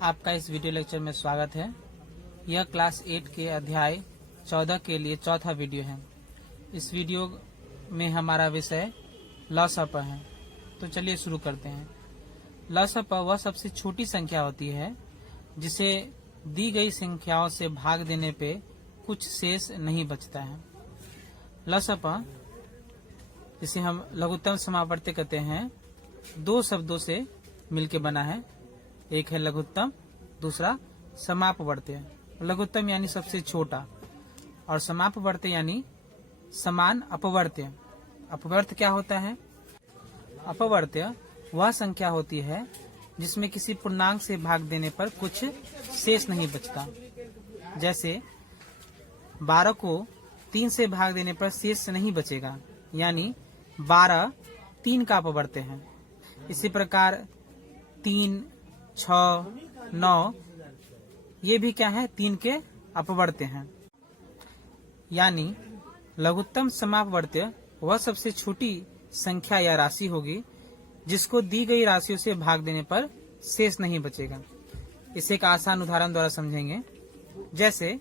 आपका इस video lecture में स्वागत है। यह क्लास 8 के अध्याय 14 के लिए चौथा वीडियो है। इस वीडियो में हमारा विषय लॉस अपर है। तो चलिए शुरू करते हैं। लॉस अपर वह सबसे छोटी संख्या होती है जिसे दी गई संख्याओं से भाग देने पे कुछ शेष नहीं बचता है। लॉस अपर जिसे हम लघुत्तम समावर्त्य कहते हैं, दो शब्दों से मिलकर बना है। एक है लघुत्तम, दूसरा समापवर्त्य। लघुत्तम यानी सबसे छोटा और समापवर्त्य यानी समान अपवर्त्य। अपवर्त्य क्या होता है? अपवर्त्य वह संख्या होती है जिसमें किसी पूर्णांक से भाग देने पर कुछ शेष नहीं बचता। जैसे 12 को 3 से भाग देने पर शेष नहीं बचेगा, यानी 12 3 का अपवर्त्य है। इसी प्रकार 3, 6, 9 ये भी क्या है? 3 के अपवर्त्य हैं। यानी लघुत्तम समापवर्त्य वह सबसे छोटी संख्या या राशि होगी जिसको दी गई राशियों से भाग देने पर शेष नहीं बचेगा। इसे एक आसान उदाहरण द्वारा समझेंगे। जैसे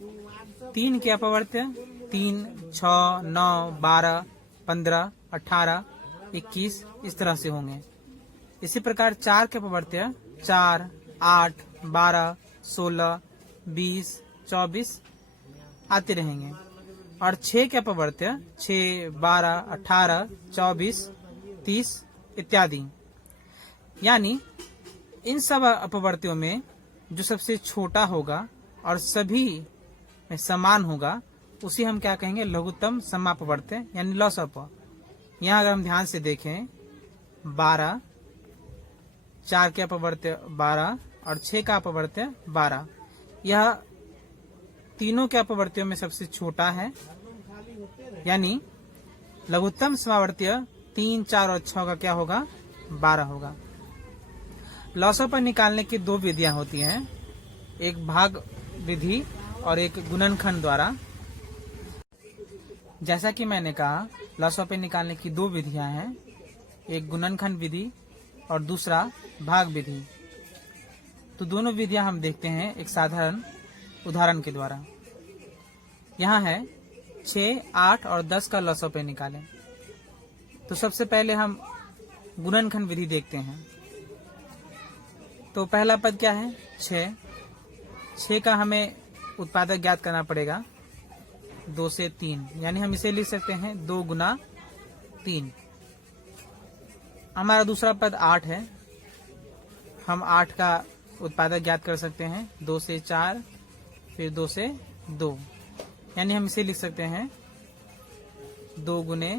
3 के अपवर्त्य 3, 6, 9, 12, 15, 18, 21 इस तरह से होंगे। इसी प्रकार 4 के अपवर्त्य 4, 8, 12, 16, 20, 24 आते रहेंगे। और 6 के अपवर्त्य 6, 12, 18, 24, 30 इत्यादि। यानी इन सब अपवर्त्यों में जो सबसे छोटा होगा और सभी में समान होगा उसे हम क्या कहेंगे? लघुत्तम समापवर्त्य यानी लॉस अपर। यहाँ अगर हम ध्यान से देखें 12, 4 के अपवर्त्य 12 और 6 का अपवर्त्य 12, यह तीनों के अपवर्त्यों में सबसे छोटा है। यानी लघुत्तम समावर्त्य 3, 4 और 6 का क्या होगा? 12 होगा। लॉस अपर निकालने की दो विधियां होती हैं, एक भाग विधि और एक गुणनखंड द्वारा। जैसा कि मैंने कहा, लॉस अपर निकालने की दो विधियां हैं, एक गुणनखंड विधि और दूसरा भाग विधि। तो दोनों विधियां हम देखते हैं एक साधारण उदाहरण के द्वारा। यहाँ है 6, 8 और 10 का लॉस अपर निकालें। तो सबसे पहले हम गुणनखंड विधि देखते हैं। तो पहला पद क्या है? 6 का हमें उत्पादक ज्ञात करना पड़ेगा 2 से 3, यानी हम इसे लिख सकते हैं 2 गुना 3। हमारा दूसरा पद 8 है। हम 8 का उत्पादक ज्ञात कर सकते हैं 2 से 4, फिर 2 से 2, यानी हम इसे लिख सकते हैं 2 गुने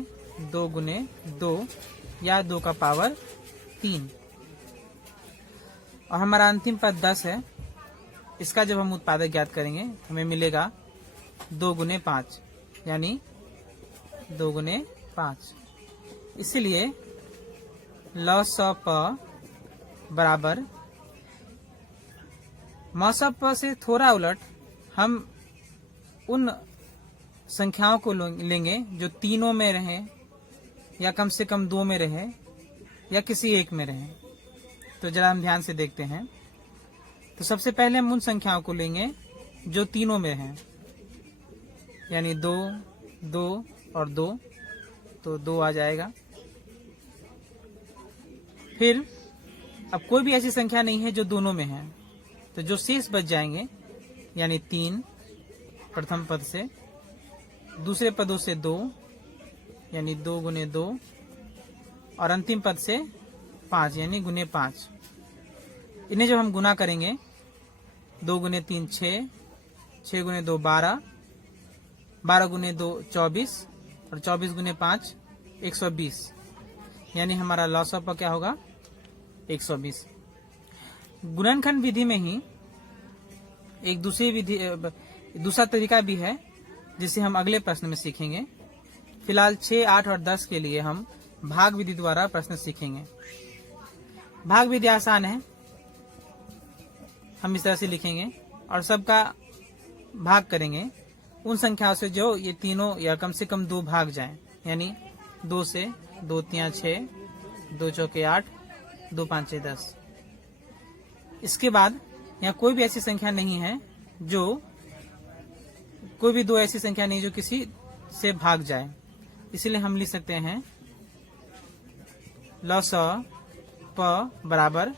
2 गुने 2 या 2 का पावर 3। और हमारा अंतिम पद 10 है। इसका जब हम उत्पादक ज्ञात करेंगे हमें मिलेगा 2 गुने 5, यानी 2 गुने 5। इसीलिए लॉस अपर बराबर मॉस अपर से थोड़ा उलट हम उन संख्याओं को लेंगे जो तीनों में रहे या कम से कम 2 में रहे या किसी एक में रहे। तो जरा हम ध्यान से देखते हैं। तो सबसे पहले हम उन संख्याओं को लेंगे जो तीनों में हैं, यानी 2, 2 और 2, तो 2 आ जाएगा। फिर अब कोई भी ऐसी संख्या नहीं है जो दोनों में है, तो जो शेष बच जाएंगे यानी 3 प्रथम पद से, दूसरे पदों से 2 यानी 2 गुने 2 और अंतिम पद से 5 यानी गुने 5। इन्हें जब हम गुना करेंगे 2 गुने 3 6, 6 गुने 2 12, 12 गुने 2 24 और 24 गुने 5 120, यानी हमारा लॉस अपर क्या होगा? 120। गुणनखंड विधि में ही एक दूसरा तरीका भी है जिसे हम अगले प्रश्न में सीखेंगे। फिलहाल 6, 8 और 10 के लिए हम भाग विधि द्वारा प्रश्न सीखेंगे। भाग विधि आसान है, हम इस तरह से लिखेंगे और सबका भाग करेंगे उन संख्याओं से जो ये तीनों या कम से कम 2 भाग जाएं, यानी 2 से 2 3 6, 2 चौके 8, 2 5 10। इसके बाद यहाँ कोई भी ऐसी संख्या नहीं है जो, कोई भी दो ऐसी संख्या नहीं जो किसी से भाग जाए, इसलिए हम लिख सकते हैं लसा प बराबर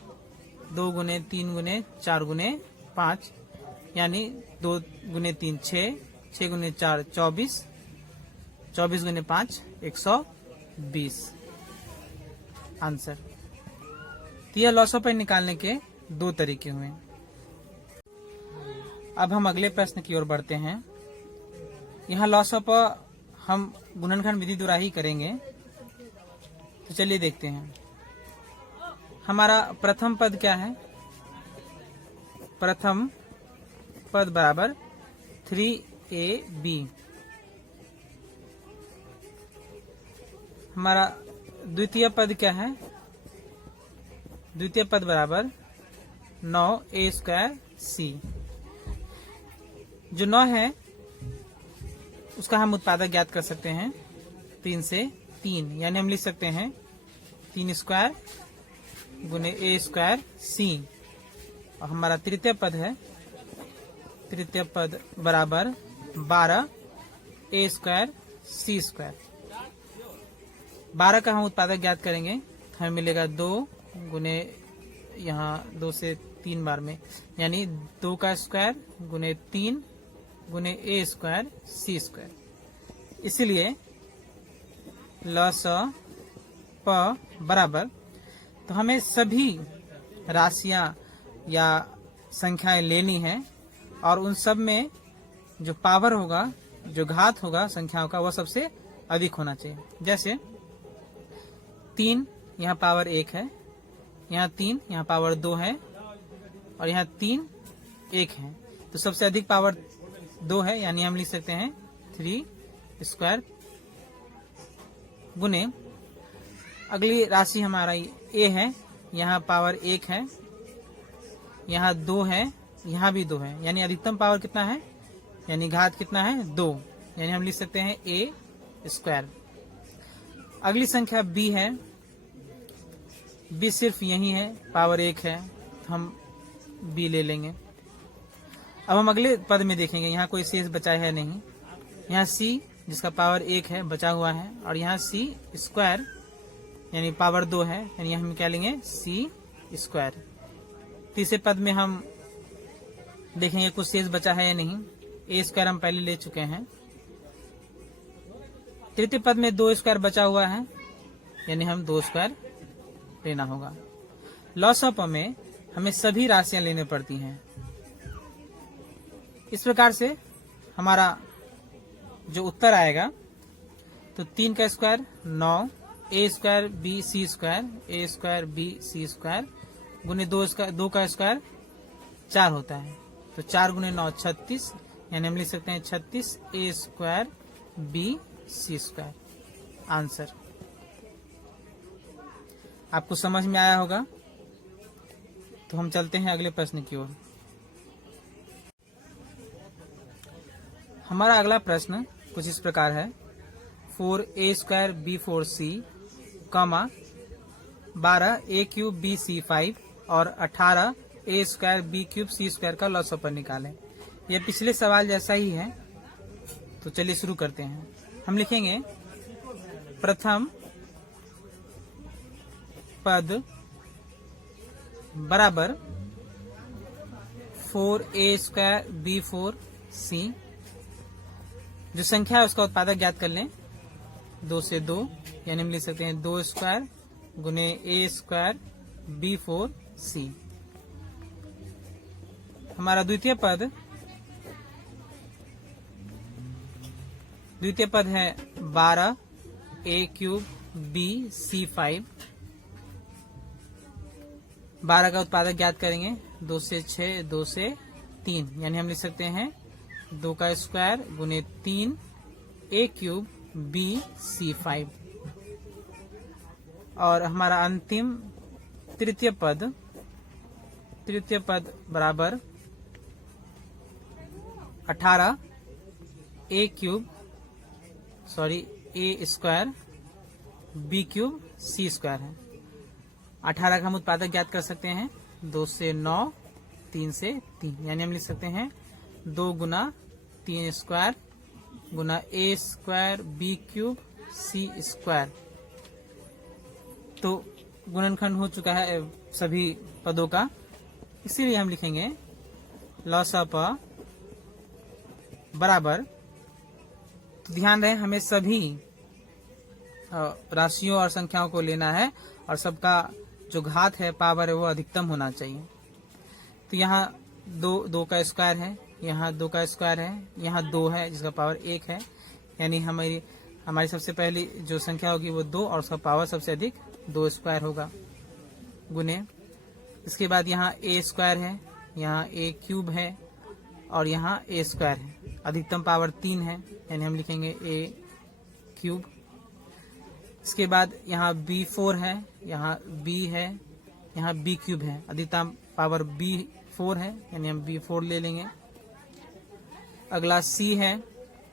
2 गुने 3 गुने 4 गुने 5, यानी 2 गुने 3 6, 6 गुने 4 24, 24 गुने 5 120 आंसर। तो यह लॉस ऑफ पॉइंट निकालने के दो तरीके हुए। अब हम अगले प्रश्न की ओर बढ़ते हैं। यहाँ लॉस ऑफ हम गुणनखंड विधि द्वारा ही करेंगे, तो चलिए देखते हैं। हमारा प्रथम पद क्या है? प्रथम पद बराबर 3ab। हमारा द्वितीय पद क्या है? द्वितीय पद बराबर 9a²c। जो 9 है उसका हम उत्पादक ज्ञात कर सकते हैं 3 से 3, यानी हम लिख सकते हैं 3² गुने a²c। और हमारा तृतीय पद है, तृतीय पद बराबर 12a²c²। 12 का हम उत्पादक ज्ञात करेंगे, हमें मिलेगा 2 गुने यहाँ 2 से 3 बार में, यानी 2 का स्क्वायर गुने 3 गुने a²c²। इसलिए लस प बराबर, तो हमें सभी राशियां या संख्याएं लेनी है और उन सब में जो पावर होगा, जो घात होगा संख्याओं का, वह सबसे अधिक होना चाहिए। जैसे 3 यहाँ पावर 1 है, यहाँ 3 यहाँ पावर 2 है और यहाँ 3 1 है, तो सबसे अधिक पावर 2 है, यानी हम लिख सकते हैं 3² गुने, अगली राशि हमारा a है, यहाँ पावर 1 है, यहाँ 2 है, यहाँ भी 2 है, यानी अधिकतम पावर कितना है, यानी घात कितना है 2, यानी हम लिख सकते हैं a²। अगली संख्या b है, b सिर्फ यही है, पावर 1 है, तो हम b ले लेंगे। अब हम अगले पद में देखेंगे, यहाँ कोई शेष बचा है नहीं। यहाँ c जिसका पावर 1 है बचा हुआ है, और यहाँ c² यानी पावर 2 है, यानी हम क्या लेंगे c²। तीसरे पद में हम देखेंगे कुछ शेष बचा है या नहीं। a² हम पहले ले चुके हैं। तृतीय पद में 2² बचा हुआ है, यानी हम 2² लेना होगा। लॉस ऑफ में हमें सभी राशियां लेने पड़ती हैं। इस प्रकार से हमारा जो उत्तर आएगा, तो 3 का स्क्वायर 9, a² bc² गुने 2 का स्क्वायर 4 होता है, तो 4 गुने 9 36, यानी हम लिख सकते हैं 36 a² bc²। आंसर आपको समझ में आया होगा। तो हम चलते हैं अगले प्रश्न की ओर। हमारा अगला प्रश्न कुछ इस प्रकार है। 4a² b4c, 12a³ bc5 और 18a² b³ c² का लॉस ऑफ निकालें। यह पिछले सवाल जैसा ही है, तो चलिए शुरू करते हैं। हम लिखेंगे प्रथम पद बराबर 4a² b4c। जो संख्या है उसका उत्पादक ज्ञात कर लें, 2 से 2, यानी हम लिख सकते हैं 2² गुने a² b4c। हमारा द्वितीय पद है 12a³ bc5। 12 का उत्पादक ज्ञात करेंगे, 2 से 6, 2 से 3, यानी हम लिख सकते हैं 2 का स्क्वायर गुने 3 a³ bc5। और हमारा अंतिम तृतीय पद बराबर 18 a² b³ c² है। 18 का हम उत्पादक ज्ञात कर सकते हैं, 2 से 9, 3 से 3, यानी हम लिख सकते हैं 2 गुना 3 square Guna a square b cube c square. तो गुणनखंड हो चुका है सभी पदों का, इसीलिए हम लिखेंगे लॉस ऑफ अ बराबर। तो ध्यान रहे हमें सभी राशियों और संख्याओं को लेना है और सबका जो घात है पावर है वो अधिकतम होना चाहिए। तो यहाँ 2 का स्क्वायर है, यहाँ 2 का स्क्वायर है, यहाँ 2 है जिसका पावर 1 है, यानी हमारी सबसे पहली जो संख्या होगी वो 2 और उसका पावर सबसे अधिक 2 स्क्वायर होगा गुने। इसके बाद यहाँ a स्क्वायर है, यहाँ a क्यूब है और यहाँ a स्क्वायर है, अधिकतम पावर 3 है, यानी हम लिखेंगे a क्यूब। इसके बाद यहाँ b4 है, यहाँ b है, यहाँ b क्यूब है, अधिकतम पावर b4 है, यानी हम b4 ले लेंगे। अगला c है,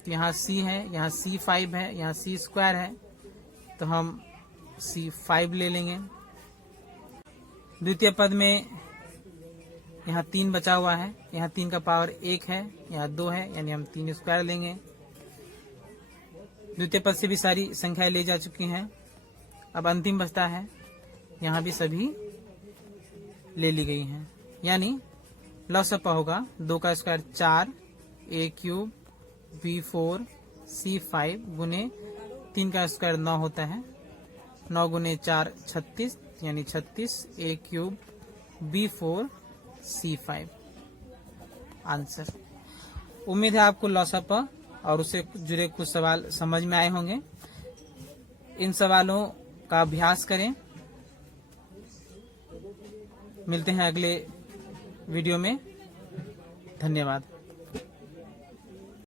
यहाँ c है, यहाँ c5 है, यहाँ c स्क्वायर है, तो हम c5 ले लेंगे। द्वितीय पद में यहाँ 3 बचा हुआ है, यहाँ 3 का पावर 1 है, यहाँ 2 है, यानी हम 3 स्क्वायर लेंगे। द्वितीय पद से भी सारी संख्याएं ले जा चुकी हैं, अब अंतिम बचता है, यहाँ भी सभी ले ली गई हैं, यानी लॉस ऑफ होगा 2 का square 4 a cube b4 c5 गुने 3 का स्क्वायर 9 होता है, 9 गुने 4 36, यानी 36 a cube b4 c5 answer. उम्मीद है आपको लॉस ऑफ और उससे जुड़े कुछ सवाल समझ में आए होंगे। इन सवालों का अभ्यास करें। मिलते हैं अगले वीडियो में। धन्यवाद।